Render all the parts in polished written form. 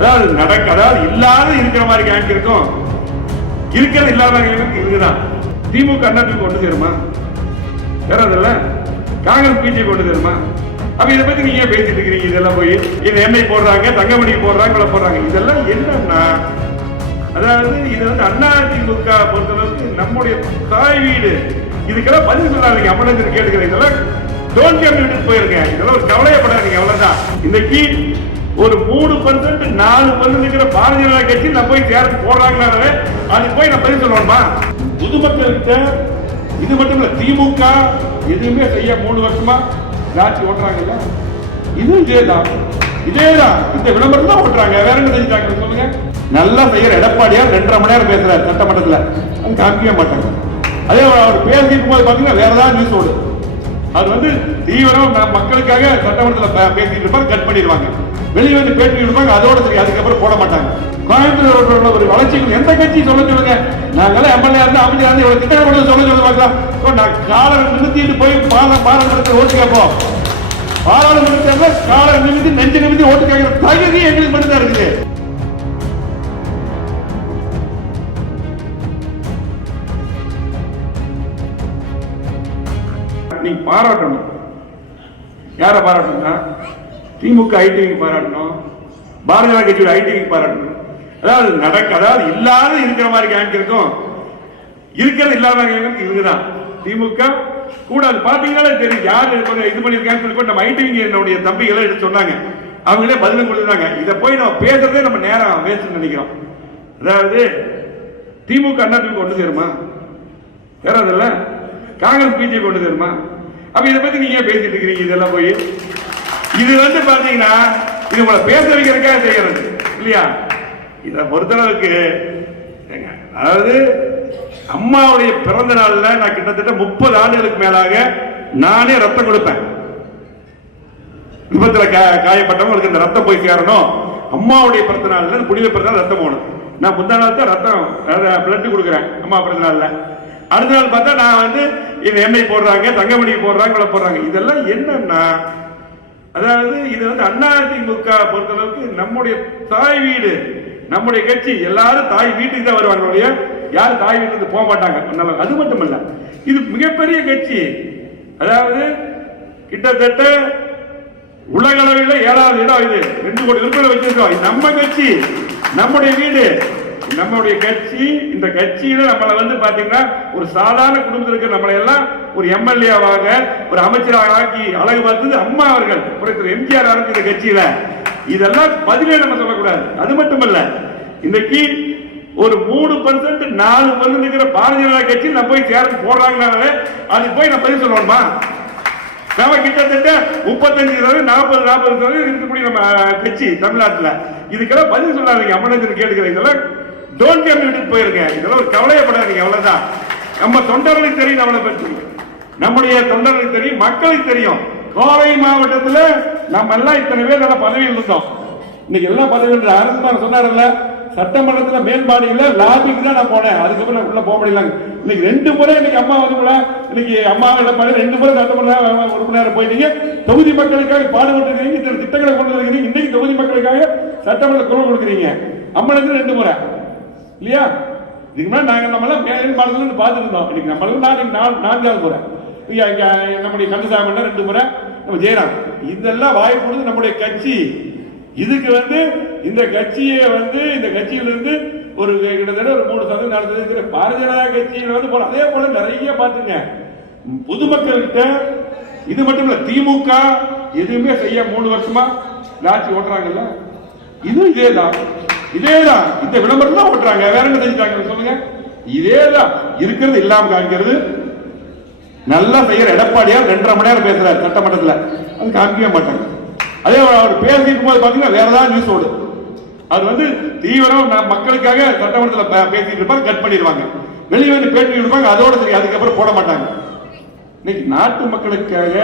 அதாவது இல்லாத இருக்கிற மாதிரி கேங்க் இருக்கும், இருக்கிறது இல்லாத மாதிரி இருக்குதான். திமுக அண்ணாதிமுக கொண்டு சேருமா? சேராதுல்ல. காங்கிரஸ் பிஜேபி கொண்டு சேருமா? அப்ப இதை பத்தி நீங்க பேசிட்டு இருக்கிறீங்க. இதெல்லாம் போய் இது எண்ணெய் போடுறாங்க, தங்கமணி போடுறாங்க, போடுறாங்க. இதெல்லாம் என்னன்னா, அதாவது இது வந்து அதிமுக பொறுத்தளவுக்கு நம்முடைய தாய் வீடு. இதுக்கெல்லாம் பதில் சொல்லாதீங்க. அம்மனத்தில் கேட்டுக்கிறேன். இதெல்லாம் டோன்ட் கேம் விட்டு போயிருங்க. இதெல்லாம் ஒரு கவலையப்படாதீங்க. அவ்வளவுதான். இன்னைக்கு ஒரு 3% 4% இருக்கிற பாரதிய ஜனதா கட்சி நான் போய் தேர்வு போடுறாங்கனாலே அது போய் நான் பதில் சொல்லணுமா? பொதுமக்கள்கிட்ட இது மட்டும் இல்ல, திமுக எதுவுமே செய்ய 3 வருஷமா ஆட்சி ஓட்டுறாங்கல்ல, இது இதேதான். இந்த விளம்பரம் தான் ஓட்டுறாங்க. வேற என்ன செஞ்சாங்க சொல்லுங்க? நல்லா செய்யற எடப்பாடியார் 2.5 மணி நேரம் பேசுறாரு சட்டமன்றத்தில், அது காமிக்கவே மாட்டாங்க. அதே அவர் பேசிக்கும் போது பாத்தீங்கன்னா வேற ஏதாவது நியூஸ் ஓடு. அது வந்து தீவிரம் மக்களுக்காக சட்டமன்றத்தில் பேசிட்டு இருப்பாங்க, கட் பண்ணிடுவாங்க. வெளியே வந்து பேட்டி இருப்பாங்க, அதோட சரி, அதுக்கப்புறம் போட மாட்டாங்க. கோயம்புத்தூர் ஒரு வளர்ச்சிக்கு எந்த கட்சி சொல்ல சொல்லுங்க? நாங்களாம் எம்எல்ஏ இருந்தா அமைச்சர் இருந்து ஒரு திட்டம் சொல்ல பார்க்கலாம். நான் காலரை நிறுத்திட்டு போய் பாராளுமன்றத்தில் ஓட்டு கேட்போம். பாராளுமன்றத்தில் காலரை நிமித்தி நெஞ்சு நிமித்தி ஓட்டு கேட்கிற தகுதி எங்களுக்கு மட்டும்தான் இருக்குது. நீங்க பாராட்டணும். யாரை பாராட்டணும்னா திமுக ஐடிவிக்கு பாராட்டணும், பாரதிய ஜனதா கட்சியோட ஐடிவிக்கு பாராட்டணும். அதாவது இல்லாத இருக்கிற மாதிரி கேங்க் இருக்கும், இருக்கிறது இல்லாத கேங்க் இருக்குதான். திமுக கூட அது பாத்தீங்கன்னா தெரியும் யாரு இது பண்ணிருக்காங்க. நம்ம ஐடிவிக்கு என்னுடைய தம்பிகளை எடுத்து சொன்னாங்க, அவங்களே பதிலும் கொடுத்தாங்க. இதை போய் நம்ம பேசுறதே நம்ம நேரம் வேஸ்ட் நினைக்கிறோம். அதாவது திமுக அண்ணாதிமுக கொண்டு சேருமா? சேராதுல்ல. காங்கிரஸ் பிஜேபி கொண்டு சேருமா? அப்ப இதை பத்தி நீங்க பேசிட்டு இருக்கிறீங்க. இதெல்லாம் போய் இது வந்து பாத்தீங்கன்னா இது உங்களை பேச வைக்கிறதுக்காக செய்யறது இல்லையா? இதை பொறுத்தளவுக்கு அதாவது அம்மாவுடைய பிறந்த நாள்ல நான் கிட்டத்தட்ட 30 ஆண்டுகளுக்கு மேலாக நானே ரத்தம் கொடுப்பேன். விபத்துல காயப்பட்டவங்களுக்கு இந்த ரத்தம் போய் சேரணும். அம்மாவுடைய பிறந்த நாள்ல புனித பிறந்த நாள் ரத்தம் போகணும். நான் முந்தா நாள் தான் ரத்தம் பிளட் கொடுக்குறேன் அம்மா பிறந்த நாள்ல. அடுத்த நாள் பார்த்தா நான் வந்து இது எண்ணெய் போடுறாங்க, தங்கமணி போடுறாங்க, போடுறாங்க. இதெல்லாம் என்னன்னா, அதாவது இது வந்து அதிமுக பொறுத்தளவுக்கு நம்முடைய தாய் வீடு, நம்முடைய கட்சி. எல்லாரும் தாய் வீட்டுக்கு தான் வருவாங்க, யாரும் தாய் வீட்டுக்கு போக மாட்டாங்க. அது மட்டும் இல்ல, இது மிகப்பெரிய கட்சி. அதாவது கிட்டத்தட்ட உலக அளவில் 7வது இடம். இது 2 கோடி விற்பனை வச்சிருக்கோம். நம்ம கட்சி, நம்முடைய வீடு, நம்முடைய கட்சி. இந்த கட்சியில நம்மளை வந்து பாத்தீங்கன்னா ஒரு சாதாரண குடும்பத்தில் இருக்கிற நம்மளை எல்லாம் ஒரு எம்எல்ஏவாக ஒரு அமைச்சராக ஆக்கி அழகு பார்த்தது அம்மா அவர்கள், புரட்சியாளர் எம்ஜிஆர் ஆரம்பிச்ச இந்த கட்சியில. இதெல்லாம் பதிலே நம்ம சொல்லக்கூடாது. அது மட்டுமல்ல, இன்னைக்கு ஒரு 3% 4% இருக்கிற பாரதிய ஜனதா கட்சி நம்ம போய் தேர்வு போடுறாங்கனாலே அது போய் நான் பதில் சொல்லணுமா? நம்ம கிட்டத்தட்ட 35% 40% இருக்கக்கூடிய நம்ம கட்சி தமிழ்நாட்டில். இதுக்கெல்லாம் பதில் சொல்லாதீங்க. அம்மனத்தில் கேட்டுக்கிறேன். இதெல்லாம் டோன்ட் கேம் விட்டு போயிருங்க. இதெல்லாம் ஒரு கவலையப்படாதீங்க. அவ்வளவுதான். நம்ம தொண்டர்களுக்கு தெரியும், நம்மளை பற்றி நம்முடைய தொண்டர்களுக்கு தெரியும், மக்களுக்கு தெரியும். கோவை மாவட்டத்தில் நம்ம எல்லாம் இத்தனை பேர் நல்ல பதவியில் இருந்தோம். இன்னைக்கு எல்லாம் பதவி அரசு சொன்னார்ல, சட்டமன்றத்தில் மேம்பாடுல லாபிக்கு தான் நான் போனேன். அதுக்கப்புறம் நான் உள்ள போக முடியல. இன்னைக்கு 2 முறை இன்னைக்கு அம்மா வந்து இன்னைக்கு அம்மா 2 முறை சட்டமன்ற உறுப்பினர் போயிட்டீங்க. தொகுதி மக்களுக்காக பாடுபட்டு இருக்கீங்க, திட்டங்களை கொண்டு வருகிறீங்க. இன்னைக்கு தொகுதி மக்களுக்காக சட்டமன்ற குரல் கொடுக்குறீங்க. அம்மனுக்கு 2 முறை இல்லையா? இதுக்கு முன்னாடி நாங்கள் நம்மளாம் மேம்பாடுகள் பார்த்துட்டு இருந்தோம். இன்னைக்கு நம்மளுக்கு 4வது முறை. நம்முடைய கந்தசாமி 2 முறை, நம்ம ஜெயராம். இதெல்லாம் வாய்ப்பு கொடுத்து நம்முடைய கட்சி. இதுக்கு வந்து இந்த கட்சியை வந்து இந்த கட்சியிலிருந்து ஒரு கிட்டத்தட்ட ஒரு 3% 4% பாரதிய ஜனதா கட்சியில் வந்து போல. அதே போல நிறைய பாத்துங்க பொதுமக்கள்கிட்ட இது மட்டும் இல்ல, திமுக எதுவுமே செய்ய 3 வருஷமா ஆட்சி ஓட்டுறாங்கல்ல, இது இதேதான். இந்த விளம்பரம் தான் ஓட்டுறாங்க. வேற என்ன செஞ்சாங்க சொல்லுங்க? இதேதான். இருக்கிறது இல்லாம காமிக்கிறது. நல்லா செய்யற எடப்பாடியார் 2.5 மணி நேரம் பேசுறாரு சட்டமன்றத்தில், அது காமிக்கவே மாட்டாங்க. அதே அவர் பேசிக்கும் போது பாத்தீங்கன்னா வேற ஏதாவது நியூஸ் ஓடு. அது வந்து தீவிரம் மக்களுக்காக சட்டமன்றத்தில் பேசிட்டு இருப்பாங்க, கட் பண்ணிடுவாங்க. வெளியே வந்து பேட்டி இருப்பாங்க, அதோட சரி, அதுக்கப்புறம் போட மாட்டாங்க. இன்னைக்கு நாட்டு மக்களுக்காக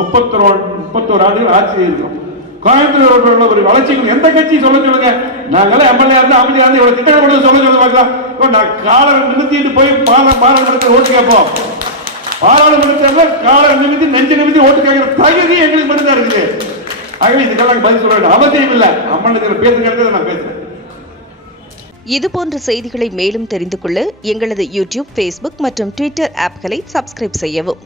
31 ஆண்டுகள் ஆட்சி இருக்கிறோம். கோயம்புத்தூர் ஒரு வளர்ச்சிக்கு எந்த கட்சி சொல்ல சொல்லுங்க? நாங்களாம் எம்எல்ஏ இருந்தா அமைச்சர் இருந்து இவ்வளவு திட்டம் சொல்ல பார்க்கலாம். நான் காலரை நிறுத்திட்டு போய் பாராளுமன்றத்தில் ஓட்டு கேட்போம். பாராளுமன்றத்தில் காலரை நிமித்தி நெஞ்சு நிமித்தி ஓட்டு கேட்கிற தகுதி எங்களுக்கு மட்டும்தான் இருக்குது. ஆகவே இதுக்கெல்லாம் பதில் சொல்ல வேண்டிய அவசியம் இல்லை. அம்மனுக்கு பேசுகிறத நான் பேசுறேன். இதுபோன்ற செய்திகளை மேலும் தெரிந்து கொள்ள எங்களது யூடியூப், ஃபேஸ்புக் மற்றும் ட்விட்டர் ஆப்களை சப்ஸ்கிரைப் செய்யவும்.